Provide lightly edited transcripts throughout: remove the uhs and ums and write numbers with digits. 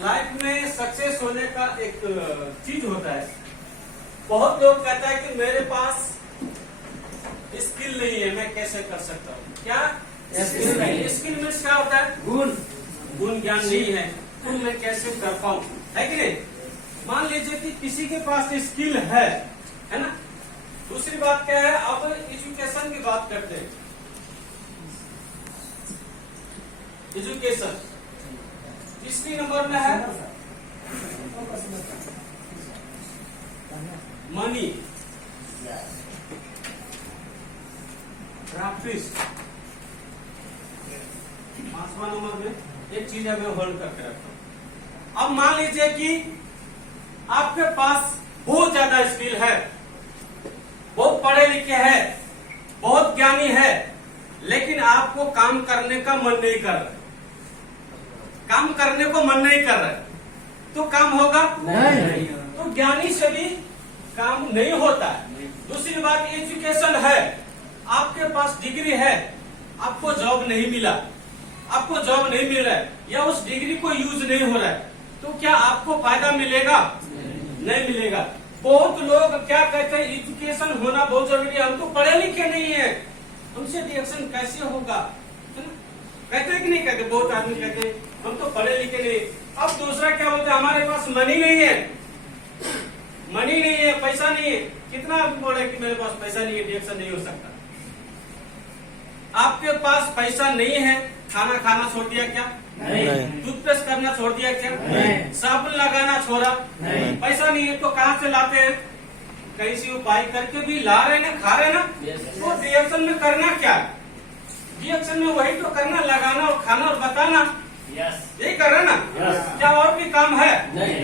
Life में success होने का एक चीज होता है। बहुत लोग कहता है कि मेरे पास स्किल नहीं है, मैं कैसे कर सकता हूँ। क्या स्किल नहीं? स्किल में क्या होता है? गुण ज्ञान नहीं है तो मैं कैसे कर पाऊँ, है कि नहीं? मान लीजिए कि किसी के पास स्किल है ना। दूसरी बात क्या है, अब एजुकेशन की बात करते हैं। एजुकेशन तीसरी नंबर में है मनी, प्रैक्टिस। पांचवा नंबर में एक चीज है, मैं होल्ड करके रखता हूं। अब मान लीजिए कि आपके पास बहुत ज्यादा स्किल है, बहुत पढ़े लिखे हैं, बहुत ज्ञानी है, लेकिन आपको काम करने का मन नहीं कर रहा। काम करने को मन नहीं कर रहा है तो काम होगा नहीं। तो ज्ञानी से भी काम नहीं होता है। दूसरी बात, एजुकेशन है, आपके पास डिग्री है, आपको जॉब नहीं मिला, आपको जॉब नहीं मिल रहा है या उस डिग्री को यूज नहीं हो रहा है, तो क्या आपको फायदा मिलेगा? नहीं मिलेगा। बहुत लोग क्या कहते हैं, एजुकेशन होना बहुत जरूरी है, हम तो पढ़े लिखे नहीं है, हमसे रिएक्शन कैसे होगा, कहते हैं कि नहीं कहते? बहुत आदमी कहते हैं हम तो पढ़े लिखे नहीं। अब दूसरा क्या बोलते हैं, हमारे पास मनी नहीं है, मनी नहीं है, पैसा नहीं है। कितना आदमी बोले कि मेरे पास पैसा नहीं है, रिएक्शन नहीं हो सकता। आपके पास पैसा नहीं है, खाना खाना छोड़ दिया क्या? नहीं। टूथपेस्ट करना छोड़ दिया क्या? नहीं। साबुन लगाना छोड़ा? नहीं। पैसा नहीं है तो कहाँ से लाते हैं? कहीं से उपाय करके भी ला रहे ना, खा रहे ना। तो रिएक्शन में करना क्या? रिएक्शन में वही तो करना, लगाना और खाना और बताना। यही कर रहे ना? क्या और भी काम है? नहीं।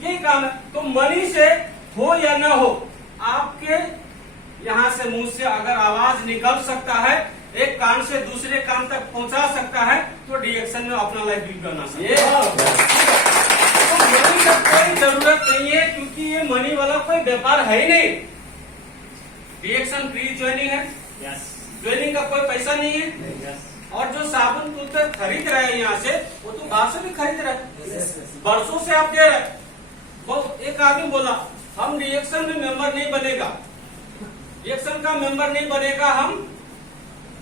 यही काम है। तो मनी से हो या ना हो, आपके यहाँ से मुंह से अगर आवाज निकल सकता है, एक कान से दूसरे कान तक पहुंचा सकता है, तो रिएक्शन में अपना लाइफ बिल्ड करना सकता है। तो मनी का कोई जरूरत नहीं है, क्योंकि ये मनी वाला कोई व्यापार है ही नहीं। रिएक्शन फ्री ज्वाइनिंग है, ज्वाइनिंग का कोई पैसा नहीं है। और जो साबुन टूथपेस्ट खरीद रहे हैं यहाँ से, वो तो बाहर से भी खरीद रहे हैं, बरसों से आप दे रहे हैं। एक आदमी बोला हम रिएक्शन में मेंबर नहीं बनेगा, रिएक्शन का मेंबर नहीं बनेगा, हम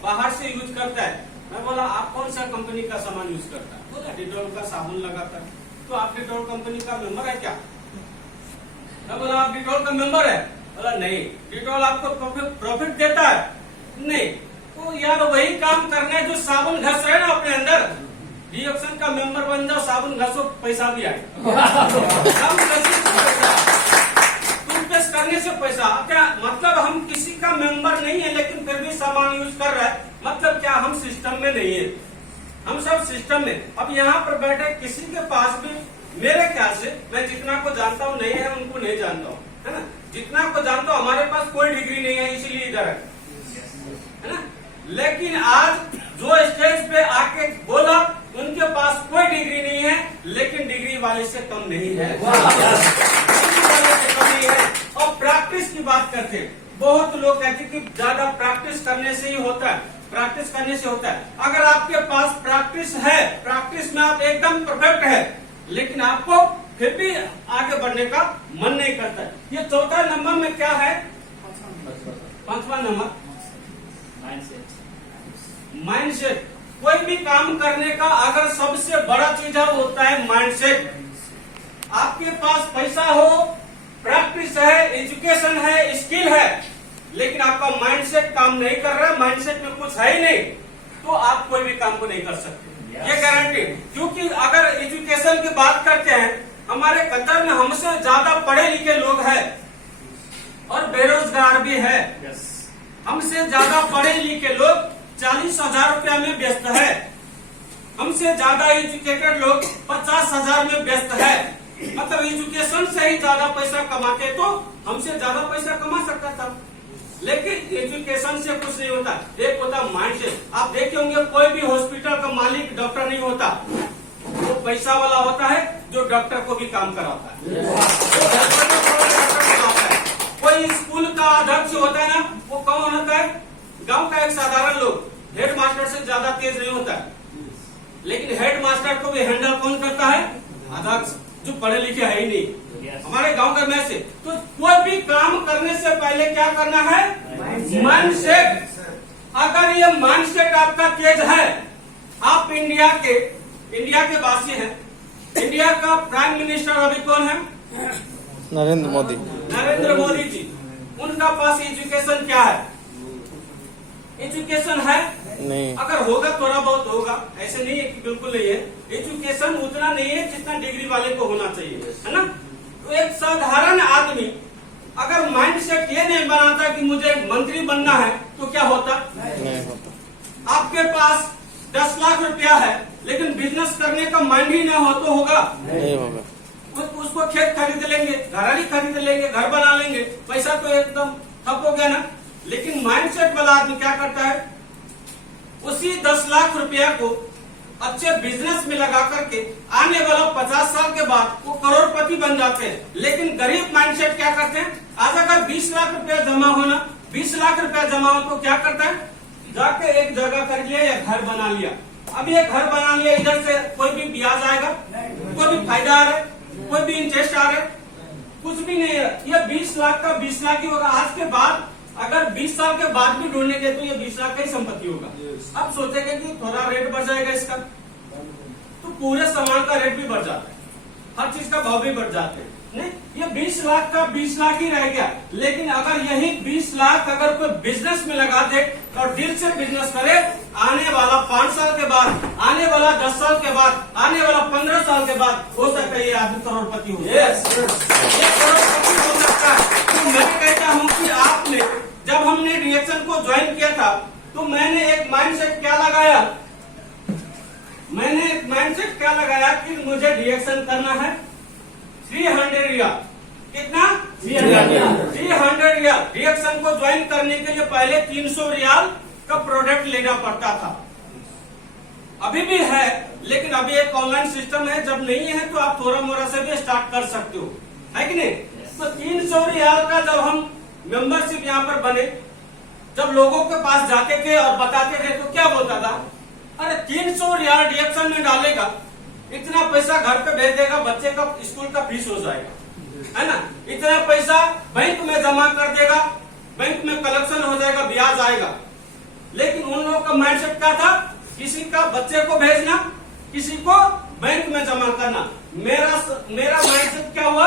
बाहर से यूज करता है। मैं बोला आप कौन सा कंपनी का सामान यूज करता है? बोला डिटॉल का साबुन लगाता है। तो आप डिटॉल कंपनी का मेंबर है क्या? मैं बोला आप डिटॉल का मेंबर है? बोला नहीं। डिटॉल आपको प्रॉफिट देता है? नहीं। तो यार वही काम करना है जो साबुन घस रहे हैं ना अपने अंदर। रिएक्शन का मेंबर बन जाओ, साबुन घसो, पैसा भी आए। टूथपेस्ट करने से पैसा क्या मतलब? हम किसी का मेंबर नहीं है लेकिन फिर भी सामान यूज कर रहा है, मतलब क्या? हम सिस्टम में नहीं है, हम सब सिस्टम में। अब यहाँ पर बैठे किसी के पास भी, मेरे ख्याल से, मैं जितना को जानता हूँ नहीं है, उनको नहीं जानता हूँ, है ना। जितना को जानता हूँ हमारे पास कोई डिग्री नहीं है, इसीलिए इधर है ना। लेकिन आज जो स्टेज पे आके बोला, उनके पास कोई डिग्री नहीं है, लेकिन डिग्री वाले से कम नहीं है, वाले से कम नहीं है। और प्रैक्टिस की बात करते हैं, बहुत लोग कहते हैं कि ज्यादा प्रैक्टिस करने से ही होता है, प्रैक्टिस करने से होता है। अगर आपके पास प्रैक्टिस है, प्रैक्टिस में आप एकदम परफेक्ट है, लेकिन आपको फिर भी आगे बढ़ने का मन नहीं करता है। ये चौथा नंबर में क्या है? पांचवा नंबर माइंडसेट। कोई भी काम करने का अगर सबसे बड़ा चीज है, होता है माइंडसेट। आपके पास पैसा हो, प्रैक्टिस है, एजुकेशन है, स्किल है, लेकिन आपका माइंडसेट काम नहीं कर रहा है, माइंडसेट में कुछ है ही नहीं, तो आप कोई भी काम को नहीं कर सकते। ये गारंटी। क्योंकि अगर एजुकेशन की बात करते हैं, हमारे कतर में हमसे ज्यादा पढ़े लिखे लोग हैं और बेरोजगार भी है। हमसे ज्यादा पढ़े लिखे लोग 40,000 रुपया में व्यस्त है, हमसे ज्यादा एजुकेटेड लोग 50,000 में व्यस्त है। मतलब एजुकेशन से ही ज्यादा पैसा कमाते तो हमसे ज्यादा पैसा कमा सकता था, लेकिन एजुकेशन से कुछ नहीं होता। एक होता माइंडसेट। आप देखे होंगे कोई भी हॉस्पिटल का मालिक डॉक्टर नहीं होता, वो पैसा वाला होता है जो डॉक्टर को भी काम कराता है। कोई स्कूल का अध्यक्ष होता है ना, वो कौन होता है? गांव का एक साधारण लोग। हेड मास्टर से ज्यादा तेज नहीं होता है, लेकिन हेड मास्टर को भी हैंडल कौन करता है? अध्यक्ष जो पढ़े लिखे है ही नहीं, हमारे गांव का मैं से, तो कोई भी काम करने से पहले क्या करना है, माइंड सेट। अगर ये माइंड सेट आपका तेज है, आप इंडिया के वासी हैं। इंडिया का प्राइम मिनिस्टर अभी कौन है? नरेंद्र मोदी। नरेंद्र मोदी जी। उनका पास एजुकेशन क्या है? एजुकेशन है नहीं। अगर होगा थोड़ा बहुत होगा, ऐसे नहीं है कि बिल्कुल नहीं है। एजुकेशन उतना नहीं है जितना डिग्री वाले को होना चाहिए, है ना। तो एक साधारण आदमी अगर माइंड सेट ये नहीं बनाता कि मुझे मंत्री बनना है, तो क्या होता? नहीं होता। आपके पास 10 लाख रुपया है, लेकिन बिजनेस करने का माइंड ही ना हो तो होगा नहीं होगा। उसको खेत खरीद लेंगे, घराड़ी खरीद लेंगे, घर बना लेंगे, पैसा तो एकदम ठप हो गया ना। लेकिन माइंडसेट वाला आदमी क्या करता है, उसी 10 लाख रुपया को अच्छे बिजनेस में लगा करके आने वाला 50 साल के बाद वो करोड़पति बन जाते हैं। लेकिन गरीब माइंडसेट क्या करते हैं, आज अगर 20 लाख रुपया जमा होना, 20 लाख रुपया जमा हो तो क्या करता है, जाके एक जगह कर लिया या घर बना लिया। अब ये घर बना लिया, इधर से कोई भी ब्याज आएगा, कोई भी फायदा आ रहा है, कोई भी इंटरेस्ट आ रहा है, कुछ भी नहीं है। ये 20 लाख का 20 लाख ही होगा। आज के बाद अगर 20 साल के बाद भी ढूंढने के तो ये 20 लाख का ही संपत्ति होगा। अब सोचेंगे कि थोड़ा रेट बढ़ जाएगा इसका, तो पूरे सामान का रेट भी बढ़ जाता है, हर चीज का भाव भी बढ़ जाते हैं। नहीं, ये 20 लाख का 20 लाख ही रह गया। लेकिन अगर यही 20 लाख अगर कोई बिजनेस में लगा दे और दिल से बिजनेस करे, आने वाला 5 साल के बाद, आने वाला 10 साल के बाद, आने वाला 15 साल के बाद हो सकता है ये आदमी करोड़पति हो। ये करोड़पति हो सकता है। तो मैं कहता हूँ कि आपने, जब हमने रिएक्शन को ज्वाइन किया था, तो मैंने एक माइंडसेट क्या लगाया, कि मुझे रिएक्शन करना है 300 रियाल। कितना? 300 रियाल। रिएक्शन को ज्वाइन करने के लिए पहले 300 रियाल का प्रोडक्ट लेना पड़ता था। अभी भी है, लेकिन अभी एक ऑनलाइन सिस्टम है, जब नहीं है तो आप थोड़ा मोड़ा से भी स्टार्ट कर सकते हो, है कि नहीं। तो 300 रियाल का जब हम मेंबरशिप यहाँ पर बने, जब लोगों के पास जाते थे और बताते थे तो क्या बोलता था, अरे 300 रियाल रिएक्शन में डालेगा, इतना पैसा घर पे भेज देगा, बच्चे का स्कूल का फीस हो जाएगा, है ना। इतना पैसा बैंक में जमा कर देगा, बैंक में कलेक्शन हो जाएगा, ब्याज आएगा। लेकिन उन लोगों का माइंडसेट क्या था, किसी का बच्चे को भेजना, किसी को बैंक में जमा करना। मेरा माइंडसेट क्या हुआ,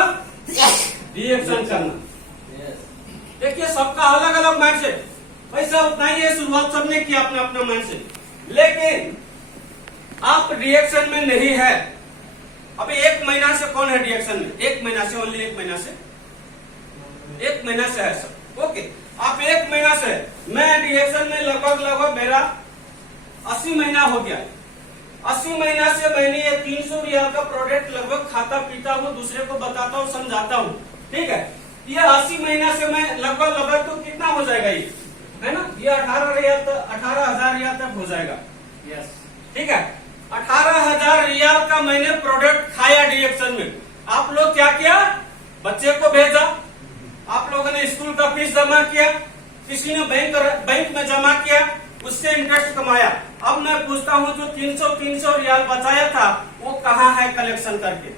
रिएक्शन करना। देखिए सबका अलग अलग माइंडसेट, पैसा उतना ही है, शुरुआत सबने किया अपना अपना माइंडसेट। लेकिन आप रिएक्शन में नहीं है। अभी 1 महीना से कौन है रिएक्शन में, 1 महीना से, ओनली 1 महीना से, 1 महीना से है सब। ओके, आप 1 महीना से, मैं रिएक्शन में लगभग मेरा 80 महीना हो गया। 80 महीना से मैंने ये 300 रियाल का प्रोडक्ट लगभग खाता पीता हूँ, दूसरे को बताता हूँ, समझाता हूँ, ठीक है। ये 80 महीना से मैं लगभग तो कितना हो जाएगा ये, है ना, ये 18,000 रियाल तक हो जाएगा। यस, ठीक है। 18,000 रियाल का मैंने प्रोडक्ट खाया रिएक्शन में। आप लोग क्या किया, बच्चे को भेजा, आप लोगों ने स्कूल का फीस जमा किया, किसी ने बैंक में जमा किया, उससे इंटरेस्ट कमाया। अब मैं पूछता हूँ जो 300 रियाल बचाया था वो कहाँ है कलेक्शन करके,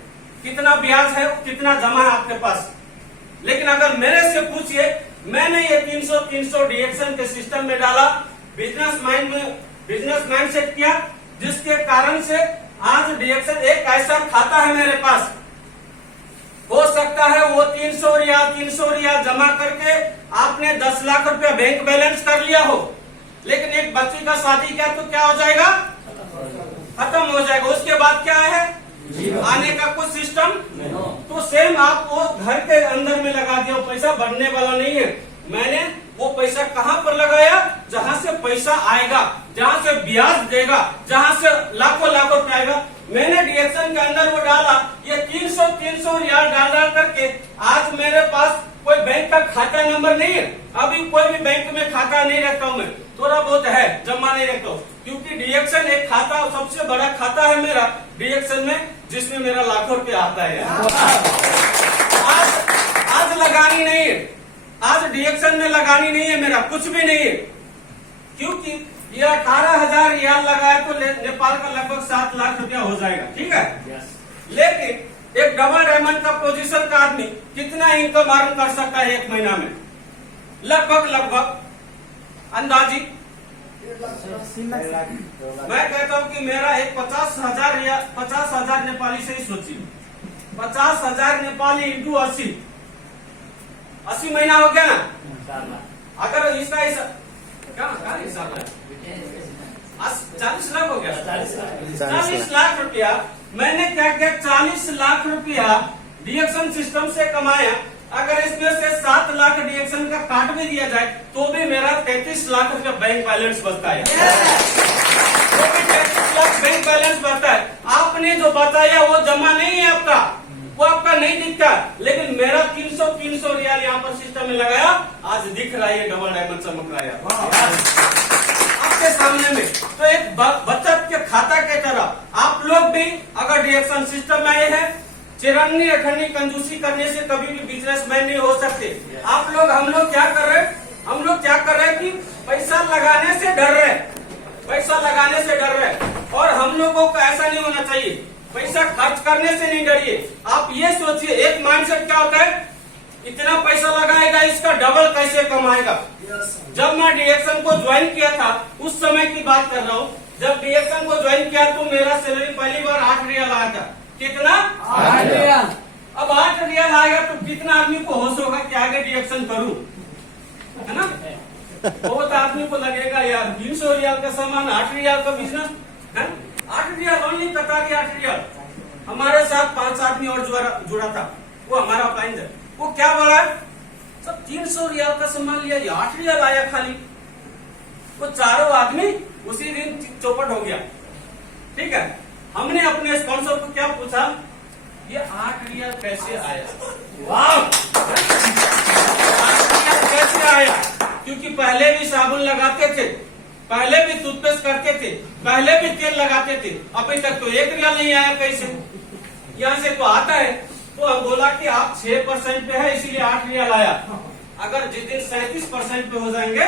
कितना ब्याज है, कितना जमा है आपके पास। लेकिन अगर मेरे से पूछिए, मैंने ये 300 रिएक्शन के सिस्टम में डाला, बिजनेस माइंड सेट किया, जिसके कारण से आज रिएक्शन एक ऐसा खाता है मेरे पास। हो सकता है वो 300 रियाल जमा करके आपने 10 लाख रुपया बैंक बैलेंस कर लिया हो, लेकिन एक बच्ची का शादी किया तो क्या हो जाएगा, खत्म हो जाएगा। उसके बाद क्या है, आने का कुछ सिस्टम। तो सेम आप वो घर के अंदर में लगा दिया, पैसा बढ़ने वाला नहीं है। मैंने वो पैसा कहाँ पर लगाया, जहाँ से पैसा आएगा, जहाँ से ब्याज देगा, जहाँ से लाखों रुपया आएगा। मैंने रिएक्शन के अंदर वो डाला, ये 300 रियाल डाल करके आज मेरे पास कोई बैंक का खाता नंबर नहीं है। अभी कोई भी बैंक में खाता नहीं रखता हूँ मैं, थोड़ा बहुत है, जमा नहीं रखता हूँ, क्योंकि रिएक्शन एक खाता, सबसे बड़ा खाता है मेरा रिएक्शन में, जिसमें मेरा लाखों रुपया आता है। आज लगानी नहीं है, आज रिएक्शन में लगानी नहीं है, मेरा कुछ भी नहीं है, क्योंकि ये 18,000 रियाल लगाया तो नेपाल का लगभग 7 लाख रुपया हो जाएगा, ठीक है। लेकिन एक डबल डायमंड का पोजीशन का आदमी कितना इनकम अर्न कर सकता है एक महीना में? लगभग अंदाजी मैं कहता हूँ कि मेरा एक 50,000 नेपाली से ही सोचिए, 50,000 नेपाली इंटू 80 महीना हो गया ना। अगर इसका क्या हिसाब है? 40 लाख हो गया। 40 लाख रुपया मैंने क्या किया? 40 लाख रुपया डिडक्शन सिस्टम से कमाया। अगर इसमें से 7 लाख डिडक्शन का काट भी दिया जाए तो भी मेरा 33 लाख रुपया बैंक बैलेंस बचता है। तो भी 33 लाख बैंक बैलेंस बचता है। आपने जो बताया वो जमा नहीं है आपका, वो आपका नहीं दिखता, लेकिन मेरा 300 रियाल यहाँ पर सिस्टम में लगाया, आज दिख रहा है डबल डायमंड चमक रहा है आपके सामने में। तो एक बचत के खाता के तरह आप लोग भी अगर डिडक्शन सिस्टम में आए हैं, चिरन्नी अठन्नी कंजूसी करने से कभी भी बिजनेसमैन नहीं हो सकते। आप लोग हम लोग क्या कर रहे हैं? हम लोग क्या कर रहे हैं कि पैसा लगाने से डर रहे, पैसा लगाने से डर रहे। और हम लोगों को ऐसा नहीं होना चाहिए, पैसा खर्च करने से नहीं डरिए। आप ये सोचिए, एक माइंडसेट क्या होता है, इतना पैसा लगाएगा इसका डबल कैसे कमाएगा। जब मैं डिडक्शन को ज्वाइन किया था उस समय की बात कर रहा हूँ। जब डिडक्शन को ज्वाइन किया तो मेरा सैलरी पहली बार 8 रियाल आया था। कितना? 8 रियाल। अब 8 रियाल आएगा तो कितना आदमी को होश होगा कि आगे डिडक्शन करूं, है ना? बहुत आदमी को लगेगा यार 300 रियाल का सामान 8 रियाल का बिजनेस है। 8 रियाल ओनली कतारी 8 रियाल। हमारे साथ 5 आदमी और जुड़ा था, वो हमारा क्लाइंट है। वो क्या बोला, सब 300 रियाल का सामान लिया, 8 रियाल आया खाली। वो चारों आदमी उसी दिन चौपट हो गया। ठीक है, हमने अपने स्पॉन्सर को क्या पूछा, ये 8 रियाल कैसे आया? वाह, 8 रियाल कैसे आया? क्योंकि पहले भी साबुन लगाते थे, पहले भी टूथपेस्ट करते थे, पहले भी तेल लगाते थे, अभी तक तो 1 रियाल नहीं आया। कैसे? यहाँ से तो आता है। तो हम बोला कि आप 6% पे है इसीलिए 8 रियाल आया। अगर जिस दिन 37% पे हो जाएंगे,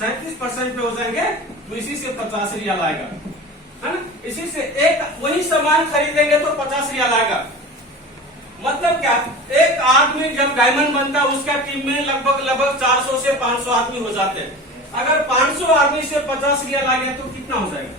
37% पे हो जाएंगे तो इसी से 50 रियाल आएगा, है ना? इसी से एक वही सामान खरीदेंगे तो 50 रियाल आएगा। मतलब क्या, एक आदमी जब डायमंड बनता है उसका टीम में लगभग 400 से 500 आदमी हो जाते हैं। अगर 500 आदमी से 50 रियाल आ गया तो कितना हो जाएगा?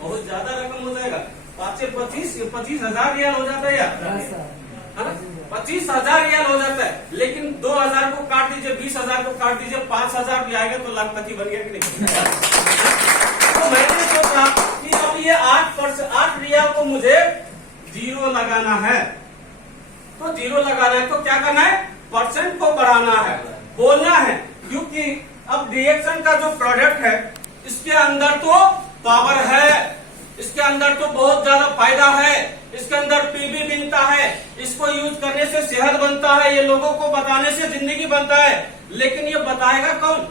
बहुत ज्यादा रकम हो जाएगा। 5 से 25,000 रियाल हो जाता है यार, है ना? 25,000 रियाल हो जाता है। लेकिन 2,000 को काट दीजिए, 20,000 को काट दीजिए, 5,000 भी आएगा तो लाखपति बन गया कि नहीं? तो मैंने सोचा कि अब ये 8 रियाल को मुझे 0 लगाना है। तो 0 लगाना है तो क्या करना है, परसेंट को बढ़ाना है, बोलना है। क्योंकि अब डिडक्शन का जो प्रोडक्ट है इसके अंदर तो पावर है, इसके अंदर तो बहुत ज्यादा फायदा है, इसके अंदर पीबी बनता है, इसको यूज करने से सेहत बनता है, ये लोगों को बताने से जिंदगी बनता है। लेकिन ये बताएगा कौन?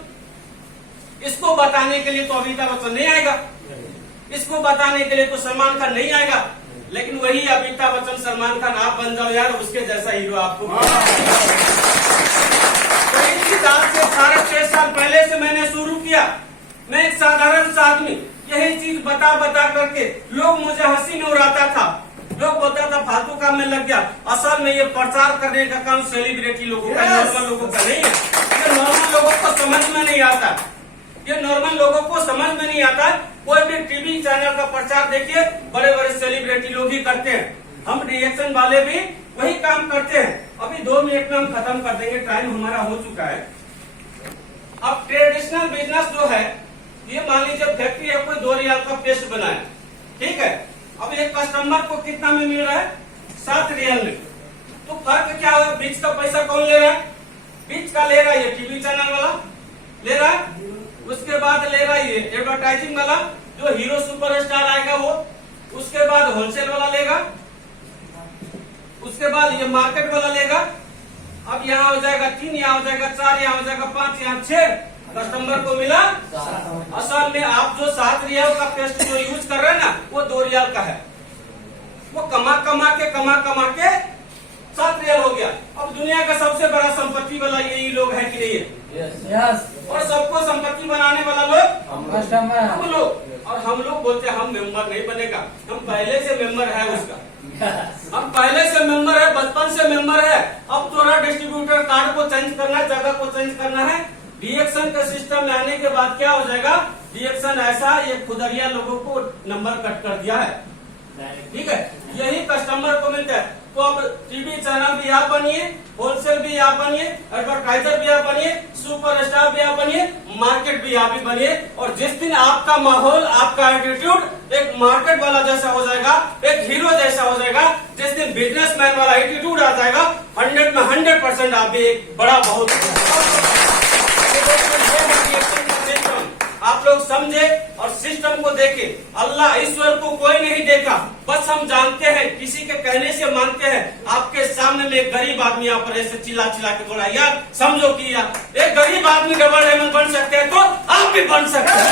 इसको बताने के लिए तो अमिताभ बच्चन नहीं आएगा, इसको बताने के लिए तो सलमान खान नहीं आएगा। लेकिन वही अमिताभ बच्चन सलमान खान आप बन जाओ यार, उसके जैसा हीरो आपको। तो इसी बात से 6.5 साल पहले से मैंने शुरू किया। मैं एक साधारण सा आदमी यही चीज बता करके लोग मुझे हंसी में उड़ाता था, लोग बोलता था फालतू काम में लग गया। असल में ये प्रचार करने का काम सेलिब्रिटी लोगों का, नॉर्मल लोगों का नहीं है। ये नॉर्मल लोगों को समझ में नहीं आता, ये नॉर्मल लोगों को समझ में नहीं आता। कोई भी टीवी चैनल का प्रचार देखिए, बड़े बड़े सेलिब्रिटी लोग ही करते हैं। हम रिएक्शन वाले भी वही काम करते हैं। अभी 2 मिनट में हम खत्म कर देंगे, टाइम हमारा हो चुका है। अब ट्रेडिशनल बिजनेस जो है, ये मान लीजिए फैक्ट्री है, कोई 2 रियाल का पेस्ट बनाया, ठीक है। अब एक कस्टमर को कितना में मिल रहा है? 7 रियाल में। तो फर्क क्या होगा? बीच का पैसा कौन ले रहा है? बीच का ले रहा है ये टीवी चैनल वाला ले रहा है, उसके बाद ले रहा है ये एडवर्टाइजिंग वाला, जो हीरो सुपरस्टार आएगा वो, उसके बाद होलसेल वाला लेगा, उसके बाद ये मार्केट वाला लेगा। अब यहाँ हो जाएगा 3, यहाँ हो जाएगा 4, यहाँ हो जाएगा 5, यहाँ 6 कस्टमर को मिला। असल में आप जो 7 रियाल का पेस्ट जो यूज कर रहे हैं ना, वो 2 रियाल का है। वो कमा के 7 रियाल हो गया। अब दुनिया का सबसे बड़ा संपत्ति वाला यही लोग है कि नहीं है? यस। और सबको संपत्ति बनाने वाला लोग हम लोग। और हम लोग बोलते हैं हम मेंबर नहीं बनेगा, हम पहले से मेंबर है उसका, हम पहले से मेंबर है, बचपन से मेंबर है। अब थोड़ा डिस्ट्रीब्यूटर कार्ड को चेंज करना है, जगह को चेंज करना है। डीएक्शन का सिस्टम में आने के बाद क्या हो जाएगा, डीएक्शन ऐसा ये खुदरिया लोगों को नंबर कट कर दिया है, ठीक है, यही कस्टमर को मिलता है। तो अब टीवी चैनल भी आप बनिए, होलसेल भी आप बनिए, एडवर्टाइजर भी आप बनिए, सुपरस्टार भी आप बनिए, मार्केट भी आप ही बनिए। और जिस दिन आपका माहौल, आपका एटीट्यूड एक मार्केट वाला जैसा हो जाएगा, एक हीरो जैसा हो जाएगा, जिस दिन बिजनेसमैन वाला एटीट्यूड आ जाएगा, 100 में 100% आप भी एक बड़ा बहुत आप लोग समझे और सिस्टम को देखे। अल्लाह ईश्वर को कोई नहीं देखा, बस हम जानते हैं, किसी के कहने से मानते हैं। आपके सामने में एक गरीब आदमी यहाँ पर ऐसे चिल्ला चिल्ला के बोला, यार समझो कि यार एक गरीब आदमी डबल डायमंड बन सकते हैं, तो आप भी बन सकते हैं।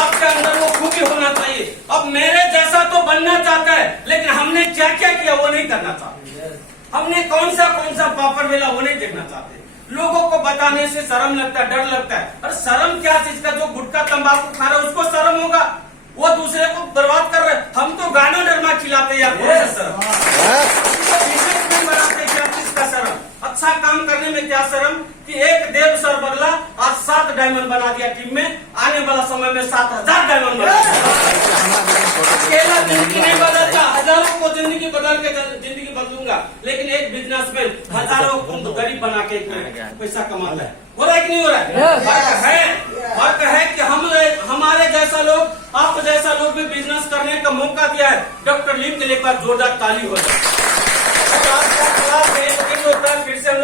आपके अंदर वो खूबी होना चाहिए। अब मेरे जैसा तो बनना चाहता है, लेकिन हमने क्या क्या किया वो नहीं करना चाहते। हमने कौन सा पापड़ बेला वो नहीं देखना चाहते। लोगों को बताने से शर्म लगता है, डर लगता है। और शर्म क्या चीज का, जो गुटखा तंबाकू खा रहा है उसको शर्म होगा, वो दूसरे को बर्बाद कर रहे। हम तो गाना डरमा खिलाते यार, शर्म बनाते, क्या चीज का शर्म। अच्छा काम करने में क्या शर्म कि एक देव सर बदला, आज 7 डायमंड बना दिया टीम में, आने वाला समय में 7000 डायमंड बना। अकेला जिंदगी नहीं बदलता, हजारों को जिंदगी बदल के जिंदगी बदलूंगा, लेकिन एक बिजनेसमैन हजारों को गरीब बना के पैसा कमाता है। हो रहा है कि नहीं हो रहा है? फर्क है कि हमारे जैसा लोग, आप जैसा लोग भी बिजनेस करने का मौका दिया है। डॉक्टर लीम के लिए जोरदार ताली हो जाए। फिर से हम लोग